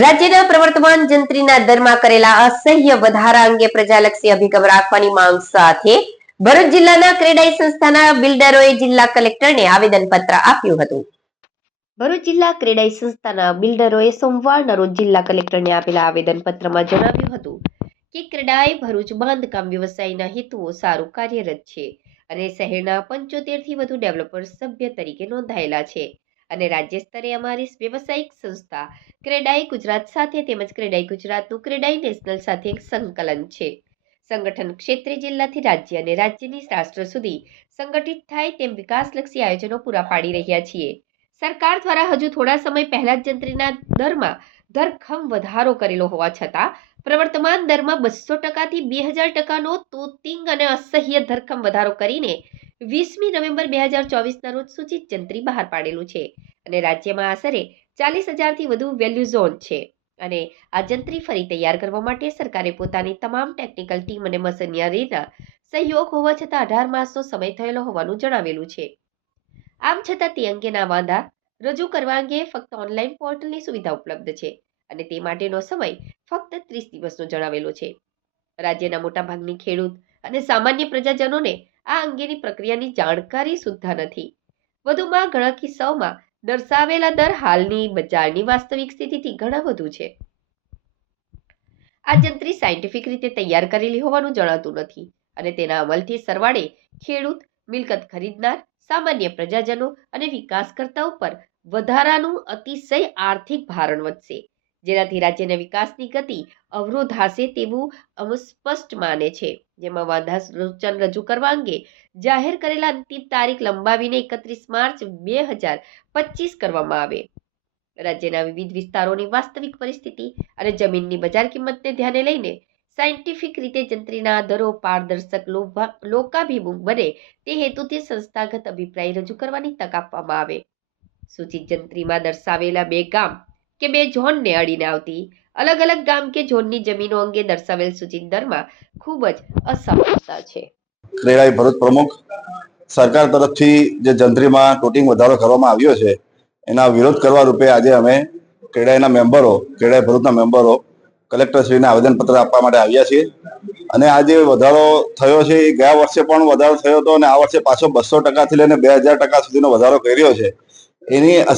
રાજ્યના પ્રવર્તમાન જંત્રીના દરમાં કરેલા અસહ્ય વધારા અંગે પ્રજાલક્ષી અભિગમ રાખવાની માંગ સાથે ભરૂચ જિલ્લાના ક્રેડાઈ સંસ્થાના બિલ્ડરોએ જિલ્લા કલેક્ટરને આવેદનપત્ર આપ્યું હતું. ભરૂચ જિલ્લા ક્રેડાઈ સંસ્થાના બિલ્ડરોએ સોમવારના રોજ જિલ્લા કલેક્ટરને આપેલા આવેદનપત્રમાં જણાવ્યું હતું કે ક્રેડાઈ ભરૂચ બાંધકામ વ્યવસાયના હેતુઓ સારું કાર્યરત છે અને શહેરના પંચોતેરથી વધુ ડેવલપર્સ સભ્ય તરીકે નોંધાયેલા છે. અને રાજ્ય સ્તરે અમારી વ્યવસાયિક સંસ્થા ક્રેડાઈ ગુજરાત સાથે તેમજ ક્રેડાઈ ગુજરાતનું ક્રેડાઈ નેશનલ સાથે એક સંકલન છે. સંગઠન ક્ષેત્રે જિલ્લાથી રાજ્ય અને રાજ્યની રાષ્ટ્ર સુધી સંગઠિત થાય તેમ વિકાસલક્ષી આયોજનો પૂરા પાડી રહ્યા છીએ. સરકાર દ્વારા હજુ થોડા સમય પહેલા જ જંત્રીના દરમાં ધરખમ વધારો કરેલો હોવા છતાં, પ્રવર્તમાન દરમાં બસો ટકાથી બે હજાર ટકાનો તોતિંગ અને અસહ્ય ધરખમ વધારો કરીને વીસમી નવેમ્બર બે હજાર ચોવીસના રોજ સૂચિત જંત્રી બહાર પાડેલું છે અને રાજ્યમાં આશરે ચાલીસ હજારથી વધુ વેલ્યુ ઝોન છે. અને આ જંત્રી ફરી તૈયાર કરવા માટે સરકારે પોતાની તમામ ટેકનિકલ ટીમ અને મશીનરીના સહયોગ હોવા છતાં અઢાર માસનો સમય થયેલો હોવાનું જણાવેલું છે. આમ છતાં તે અંગેના વાંધા રજૂ કરવા અંગે ફક્ત ઓનલાઈન પોર્ટલની સુવિધા ઉપલબ્ધ છે અને તે માટેનો સમય ફક્ત ત્રીસ દિવસનો જણાવેલો છે. રાજ્યના મોટાભાગની ખેડૂત અને સામાન્ય પ્રજાજનોને આ અંગેની પ્રક્રિયાની જાણકારી સુદ્ધા નથી. વધુમાં ઘણા કિસ્સાઓમાં દર્શાવેલા દર હાલની બજારની વાસ્તવિક સ્થિતિથી ઘણા વધુ છે. આ જંત્રી સાયન્ટિફિક રીતે તૈયાર કરેલી હોવાનું જણાતું નથી અને તેના અમલથી સરવાળે ખેડૂત, મિલકત ખરીદનાર, સામાન્ય પ્રજાજનો અને વિકાસકર્તાઓ પર વધારાનું અતિશય આર્થિક ભારણ વધશે. જેનાથી રાજ્યના વિકાસની ગતિ અવરોધ હાશે તેવું અમે સ્પષ્ટ માને છે. જેમાં વાંધા સૂચન રજૂ કરવા અંગે જાહેર કરેલા અંતિમ તારીખ લંબાવીને એકત્રીસ માર્ચ બે હજાર પચીસ કરવામાં આવે. રાજ્યના વિવિધ વિસ્તારોની વાસ્તવિક પરિસ્થિતિ અને જમીનની બજાર કિંમતને ધ્યાને લઈને સાયન્ટિફિક રીતે જંત્રીના દરો પારદર્શક લોકાભિમુખ બને તે હેતુથી સંસ્થાગત અભિપ્રાય રજૂ કરવાની તક આપવામાં આવે. સૂચિત જંત્રીમાં દર્શાવેલા બે ગામ કે બે ઝોનને અડીને આવતી. અલગ અલગ ગામ કે ઝોનની જમીનો અંગે દર્શાવેલ સૂચિત ખૂબ જ અસમાનતા છે. ક્રેડાઈ ભરૂચ પ્રમુખ, સરકાર તરફથી જે જંત્રીમાં ટોટિંગ વધારો કરવામાં આવ્યો છે, એના વિરોધ કરવા રૂપે આજે અમે ક્રેડાઈના મેમ્બરો ક્રેડાઈ ભરૂચના મેમ્બરો, કલેક્ટરશ્રીને આવેદનપત્ર આપવા માટે આવ્યા છીએ. અને આ જે વધારો થયો છે, એ ગયા વર્ષે પણ વધારો થયો હતો અને આ વર્ષે પાછો બસો ટકાથી લઈને બે હજાર ટકા સુધીનો વધારો કર્યો છે. એની અસર